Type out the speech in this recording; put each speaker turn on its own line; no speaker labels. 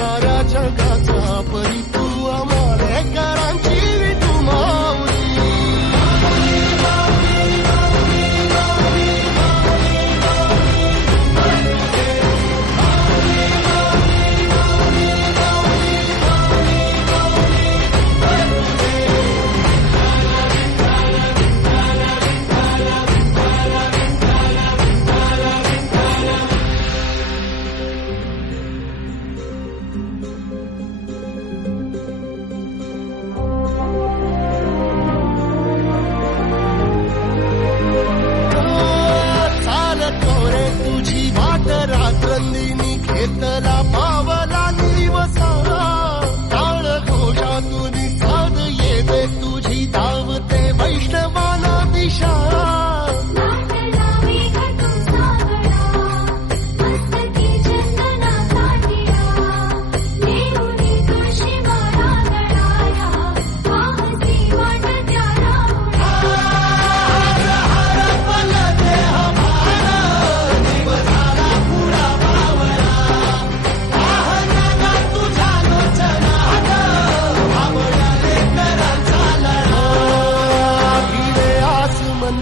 da, da.